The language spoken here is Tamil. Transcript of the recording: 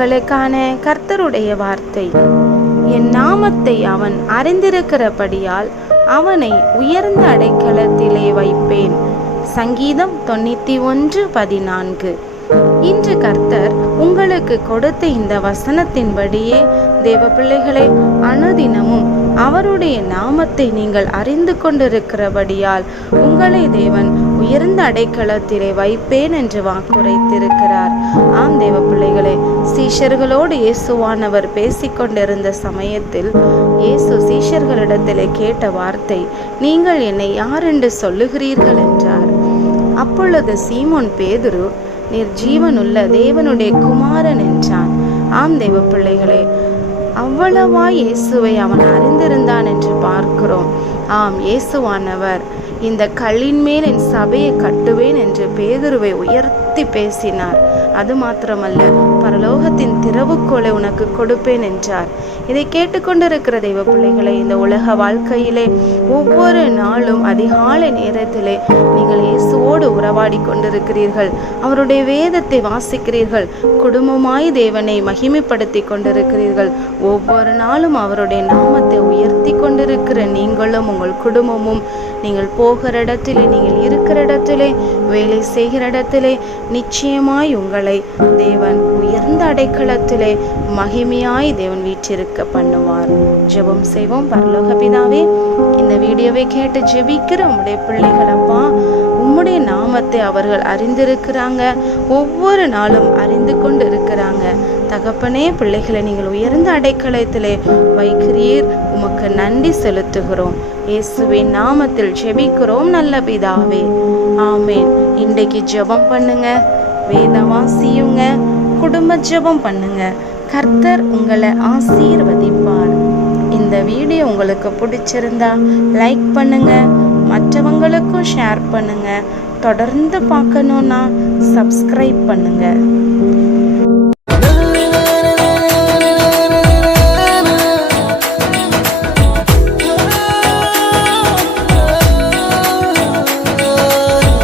உங்களுக்கான கர்த்தருடைய வார்த்தை. என் நாமத்தை அவன் அறிந்திருக்கிறபடியால் அவனை உயர்ந்த அடைக்கலத்திலே வைப்பேன். சங்கீதம் 91:14. இன்று கர்த்தர் உங்களுக்கு கொடுத்த இந்த வசனத்தின்படியே தேவ பிள்ளைகளை அனுதினமும் அவருடைய நாமத்தை நீங்கள் அறிந்து கொண்டிருக்கிறபடியால் உங்களை தேவன் உயர்ந்த அடைக்கலத்திலே வைப்பேன் என்று வாக்குரைத்திருக்கிறார். ஆம் தேவ பிள்ளைகளே, சீஷர்களோடு இயேசுவானவர் பேசிக்கொண்டிருந்த சமயத்தில் இயேசு சீஷர்களிடத்திலே கேட்ட வார்த்தை, நீங்கள் என்னை யார் என்று சொல்லுகிறீர்கள் என்றார். அப்பொழுது சீமோன் பேதுரு, நீர் ஜீவனுள்ள தேவனுடைய குமாரன் என்றான். ஆம் தேவ பிள்ளைகளே, அவ்வளவா இயேசுவை அவன் அறிந்திருந்தான் என்று பார்க்கிறோம். ஆம், இயேசுவானவர் இந்த கல்லின் மேல் என் சபையை கட்டுவேன் என்று பேதுருவை உயர்த்தி பேசினார். அது மாத்திரமல்ல, பரலோகத்தின் திறவுகோலை உனக்கு கொடுப்பேன் என்றார். இதை கேட்டுக்கொண்டிருக்கிற தெய்வ பிள்ளைகளை, இந்த உலக வாழ்க்கையிலே ஒவ்வொரு நாளும் அதிகாலை நேரத்திலே நீங்கள் இயேசுவோடு உறவாடி கொண்டிருக்கிறீர்கள், அவருடைய வேதத்தை வாசிக்கிறீர்கள், குடும்பமாய் தேவனை மகிமைப்படுத்தி கொண்டிருக்கிறீர்கள். ஒவ்வொரு நாளும் அவருடைய நாமத்தை உயர்த்தி கொண்டிருக்கிற நீங்களும் உங்கள் குடும்பமும் நீங்கள் போகிற இடத்திலே, நீங்கள் இருக்கிற இடத்திலே, வேலை செய்கிற இடத்திலே நிச்சயமாய் உங்களை தேவன் உயர்ந்த அடைக்கலத்திலே மகிமையாய் தேவன் வீற்றிருக்க பண்ணுவார். ஜெபம் செய்வோம். பரலோக பிதாவே, இந்த வீடியோவை கேட்டு ஜெபிக்கிற உம்முடைய பிள்ளைகளப்பா, உம்முடைய நாமத்தை அவர்கள் அறிந்திருக்கிறாங்க, ஒவ்வொரு நாளும் அறிந்து கொண்டு இருக்கிறாங்க. தகப்பனே, பிள்ளைகளை நீங்கள் உயர்ந்த அடைக்கலத்திலே வைக்கிறீர், உமக்கு நன்றி செலுத்துகிறோம். இயேசுவின் நாமத்தில் ஜெபிக்கிறோம் நல்ல பிதாவே, ஆமேன். இன்றைக்கு ஜெபம் பண்ணுங்க, வேதம் வாசியுங்க, குடும்ப ஜெபம் பண்ணுங்க. கர்த்தர் உங்களை ஆசீர்வதிப்பார். இந்த வீடியோ உங்களுக்கு பிடிச்சிருந்தா லைக் பண்ணுங்க, மற்றவங்களுக்கும் ஷேர் பண்ணுங்க. தொடர்ந்து பார்க்கணுன்னா சப்ஸ்கிரைப் பண்ணுங்க.